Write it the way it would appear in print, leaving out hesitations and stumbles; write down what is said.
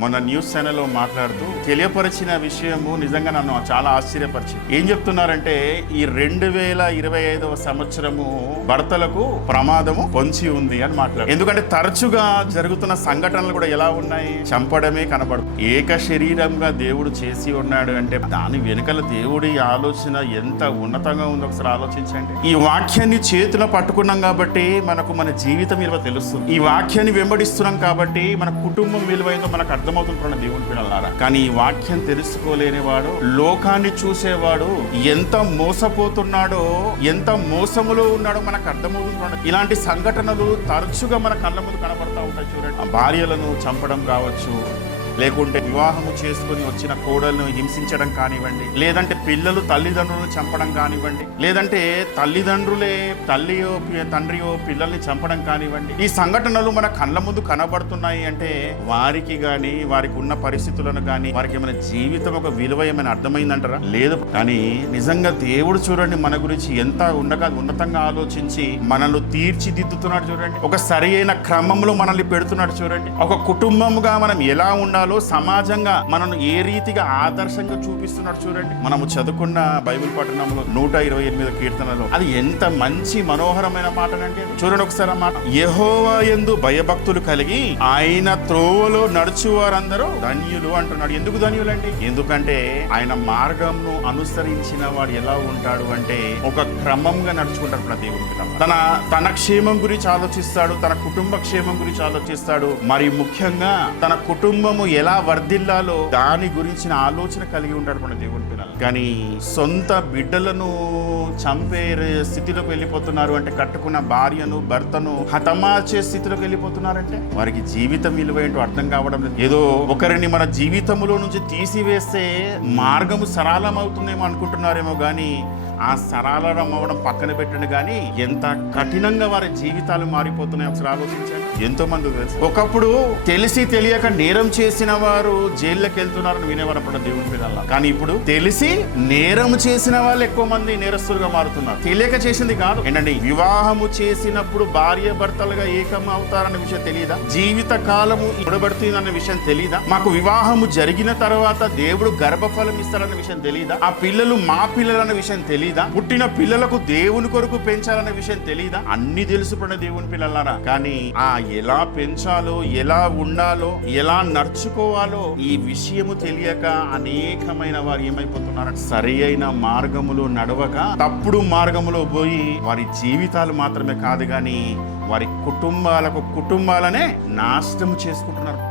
మొన్న న్యూస్ ఛానల్లో మాట్లాడుతూ తెలియపరిచిన విషయము నిజంగా నన్ను చాలా ఆశ్చర్యపరిచింది. ఏం చెప్తున్నారంటే ఈ 2025వ సంవత్సరము భర్తలకు ప్రమాదము పొంచి ఉంది అని మాట్లాడు. ఎందుకంటే తరచుగా జరుగుతున్న సంఘటనలు కూడా ఎలా ఉన్నాయి, చంపడమే కనబడు. ఏక శరీరంగా దేవుడు చేసి ఉన్నాడు అంటే దాని వెనుకల దేవుడి ఆలోచన ఎంత ఉన్నతంగా ఉందో ఒకసారి ఆలోచించండి. ఈ వాక్యాన్ని చేతిలో పట్టుకున్నాం కాబట్టి మనకు మన జీవితం విలువ తెలుస్తుంది. ఈ వాక్యాన్ని వెంబడిస్తున్నాం కాబట్టి మన కుటుంబం విలువైందో మనకు అర్థమవుతుంటున్న దేవుని పిల్లలారా. కానీ ఈ వాక్యం తెలుసుకోలేనివాడు, లోకాన్ని చూసేవాడు ఎంత మోసపోతున్నాడో, ఎంత మోసములో ఉన్నాడో మనకు అర్థమవుతుంటున్నాడు. ఇలాంటి సంఘటనలు తరచుగా మన కళ్ళ ముందు కనబడతా ఉంటాయి. చూడండి, భార్యలను చంపడం కావచ్చు, లేకుంటే వివాహము చేసుకుని వచ్చిన కోడలను హింసించడం కానివ్వండి, లేదంటే పిల్లలు తల్లిదండ్రులను చంపడం కానివ్వండి, లేదంటే తల్లిదండ్రులే తల్లియో తండ్రియో పిల్లల్ని చంపడం కానివ్వండి. ఈ సంఘటనలు మన కళ్ళ ముందు కనబడుతున్నాయి అంటే వారికి గాని, వారికి ఉన్న పరిస్థితులను గాని, వారికి ఏమైనా జీవితం ఒక విలువ ఏమైనా అర్థమైందంటారా? లేదు. కానీ నిజంగా దేవుడు చూడండి మన గురించి ఎంత ఉన్నతంగా ఆలోచించి మనల్ని తీర్చిదిద్దుతున్నాడు చూడండి. ఒక సరి అయిన క్రమంలో మనల్ని పెడుతున్నాడు చూడండి. ఒక కుటుంబంగా మనం ఎలా ఉండాలి, సమాజంగా మనను ఏ రీతిగా ఆదర్శంగా చూపిస్తున్నాడు చూడండి. మనము చదువుకున్న బైబిల్ పట్టణంలో 128 కీర్తనలో అది ఎంత మంచి మనోహరమైన మాటనండి. చూడండి ఒకసారి ఆ మాట, యెహోవా యందు భయభక్తులు కలిగి ఆయన త్రోవలో నడుచు వారందరూ ధన్యులు అంటున్నాడు. ఎందుకు ధన్యులండి? ఎందుకంటే ఆయన మార్గంను అనుసరించిన వాడు ఎలా ఉంటాడు అంటే ఒక క్రమంగా నడుచుకుంటాడు. ప్రతి తన క్షేమం గురించి ఆలోచిస్తాడు, తన కుటుంబ క్షేమం గురించి ఆలోచిస్తాడు, మరి ముఖ్యంగా తన కుటుంబము ఎలా వర్ధిల్లాలో దాని గురించిన ఆలోచన కలిగి ఉంటాడు మన దేవుని పిల్లలు. కానీ సొంత బిడ్డలను చంపే స్థితిలోకి వెళ్ళిపోతున్నారు అంటే, కట్టుకున్న భార్యను భర్తను హతమార్చే స్థితిలోకి వెళ్ళిపోతున్నారంటే వారికి జీవితం విలువ ఏంటో అర్థం కావడం లేదు. ఏదో ఒకరిని మన జీవితంలో నుంచి తీసివేస్తే మార్గము సరళం అవుతుందేమో అనుకుంటున్నారేమో కానీ ఆ సరళం అవ్వడం పక్కన పెట్టండి, కానీ ఎంత కఠినంగా వారి జీవితాలు మారిపోతున్నాయి ఒకసారి ఆలోచించండి. ఎంతో మంది తెలుసు, ఒకప్పుడు తెలిసి తెలియక నేరం చేసిన వారు జైల్లోకి వెళ్తున్నారని వినేవారు అప్పుడు దేవుని పిల్లల. కానీ ఇప్పుడు తెలిసి నేరం చేసిన వాళ్ళు ఎక్కువ మంది నేరస్తులుగా మారుతున్నారు. తెలియక చేసింది కాదు ఏంటండి, వివాహము చేసినప్పుడు భార్య భర్తలుగా ఏకం అవుతారన్న విషయం తెలియదా? జీవిత కాలము ఇవ్వబడుతుంది అన్న విషయం తెలియదా? మాకు వివాహము జరిగిన తర్వాత దేవుడు గర్భఫలం ఇస్తారన్న విషయం తెలియదా? ఆ పిల్లలు మా పిల్లలన్న విషయం తెలియదా? పుట్టిన పిల్లలకు దేవుని కొరకు పెంచాలన్న విషయం తెలియదా? అన్ని తెలుసుకున్న దేవుని పిల్లలారా. కానీ ఎలా పెంచాలో, ఎలా ఉండాలో, ఎలా నడుచుకోవాలో ఈ విషయము తెలియక అనేకమైన వారు ఏమైపోతున్నారు, సరి అయిన మార్గములో నడవక తప్పుడు మార్గములో పోయి వారి జీవితాలు మాత్రమే కాదు కానీ వారి కుటుంబాలనే నాశనం చేసుకుంటున్నారు.